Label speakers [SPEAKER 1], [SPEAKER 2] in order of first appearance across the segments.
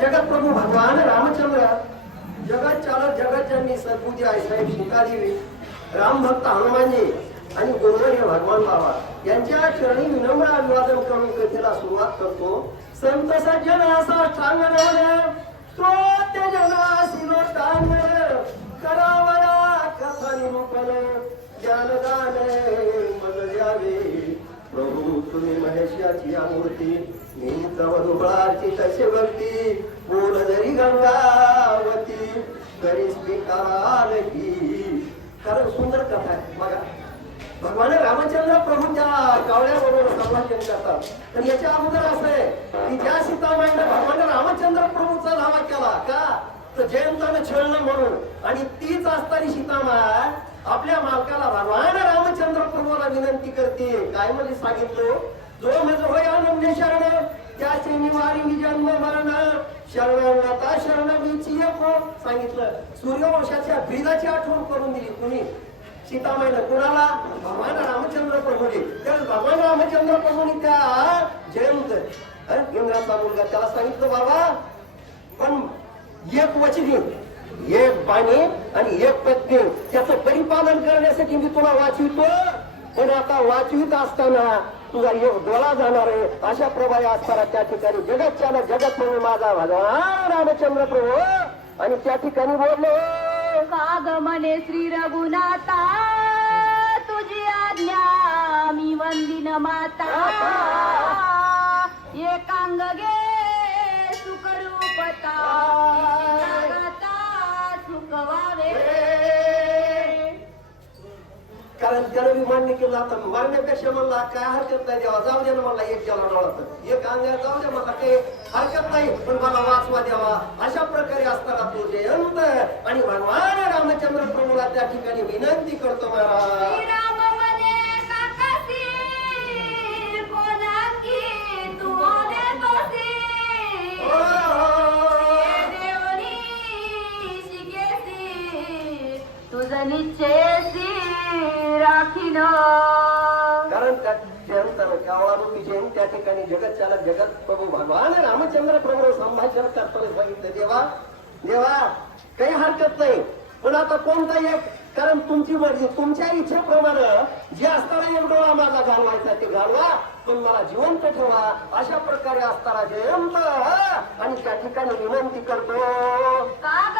[SPEAKER 1] जगतप्रभू भगवान रामचंद्र. जगत चालक जगत ज्यांनी सद्बुद्धी आई साहेब सीतादेवी राम भक्त हनुमानजी आणि गोंधळ हे भगवान बाबा. यांच्या चरणी विनम्र अभिवादन करून कथेला सुरुवात करतो. संत सज्जन असा सांगणार श्रोत्य जनासिनो टांगण करावया कथा निरूपण ज्ञानदान प्रभू तुम्ही महेशाची या मूर्ती मी तवरुबळाची तसे भक्ती बोल जरी गंगावती तरी स्वीकार की कारण सुंदर कथा आहे. बघा भगवान रामचंद्र प्रभूंच्या कावळ्याबरोबर संभाषण करतात. तर याच्या अगोदर असं आहे की ज्या सीतामाईनं भगवान रामचंद्र प्रभूचा धावा केला का? तर जयंतानं छळलं म्हणून. आणि तीच असताना सीतामाय आपल्या मालकाला भगवान रामचंद्र प्रभूला विनंती करते. काय म्हणजे सांगितलं? जो म्हणजे होय आनंद शरण त्याचे निवारी मी जन्म मरण. शरणाता शरण मीची सांगितलं. सूर्यवंशाच्या ब्रीदाची आठवण करून दिली कुणी? सीतामाईनं. कुणाला? भगवान रामचंद्र प्रभूने तर भगवान रामचंद्र प्रभूने त्या जयंत. इंद्राचा मुलगा त्याला सांगितलं बाबा पण एक वचन एक बाणी आणि एक पत्नी त्याचं परिपालन करण्यासाठी मी तुला वाचवितो. पण आता वाचवित असताना तुझा एक डोळा जाणार आहे. अशा प्रभावी असताना त्या ठिकाणी जगत चालक जगत म्हणून माझा भगवान रामचंद्र प्रभू. आणि त्या ठिकाणी बोललो.
[SPEAKER 2] काग म्हणे श्री रघुनाथा? तुझी आज्ञा मी वंदिन माता. एकांग गे सुखरूपता. गवावे.
[SPEAKER 1] कारण त्यानं मी मान्य केलं आता मारण्यापेक्षा म्हणला काय हरकत नाही देवा. जाऊ दे ना मला एक केला डोळा एक अंग जाऊ दे मला काही हरकत नाही. पण मला वाचवा द्यावा अशा प्रकारे असताना तो जयंत आणि भगवान रामचंद्र प्रभूला त्या ठिकाणी विनंती करतो महाराज.
[SPEAKER 2] शिकेसी तुझं निश्चयसी राखीन.
[SPEAKER 1] कारण त्या जयंतानं कावळारूपी जयंत त्या ठिकाणी जगत चालक जगत प्रभू भगवान रामचंद्र प्रभू संभाषण करताना सांगितलं देवा देवा काही हरकत नाही. पण आता कोणता एक कारण तुमची मर्जी तुमच्या इच्छेप्रमाणे जे असताना एक डोळा माझा घालवायचा ते घालवा पण मला जिवंत ठेवा. अशा प्रकारे असताना जयंत आणि त्या ठिकाणी विनंती करतो.
[SPEAKER 2] काग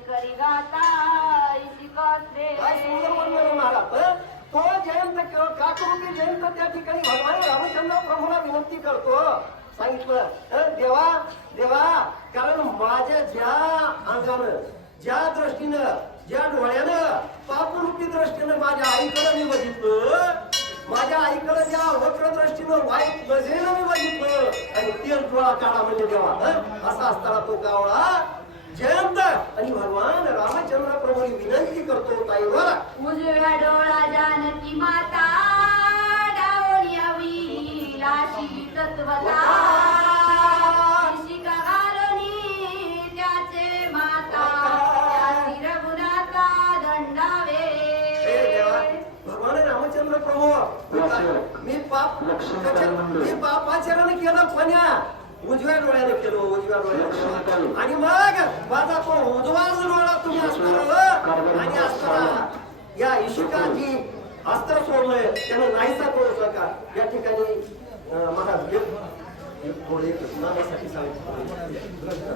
[SPEAKER 2] करी गाता
[SPEAKER 1] तो जयंत क- जयंत त्या ठिकाणी भगवान रामचंद्र प्रभूला विनंती करतो. सांगितलं देवा देवा कारण माझ्या ज्या अंगानं ज्या दृष्टीनं ज्या डोळ्यानं पापरूपी दृष्टीनं माझ्या आईकडं मी बघितलं माझ्या आईकडं ज्या वक्र दृष्टीनं वाईट नजरेनं मी बघितलं आणि तेल डोळा काढा म्हणजे देवा असा असताना तो कावळा जयंत आणि भगवान रामचंद्र प्रभूनी विनंती करतो ताईवर
[SPEAKER 2] उजव्या डोळा जानकी माता लाशी तत्वता.
[SPEAKER 1] हे मी पाप मी पापाचरण केलं फण्या. उजव्या डोळ्याने केलो उजव्या डोळ्याने आणि मग माझा तो उजवाच डोळा तुम्ही असताना आणि असताना या इशिकाची अस्त्र सोडलंय त्यानं नाहीसा करू शका या ठिकाणी महाराज थोडे नावासाठी सांगितलं.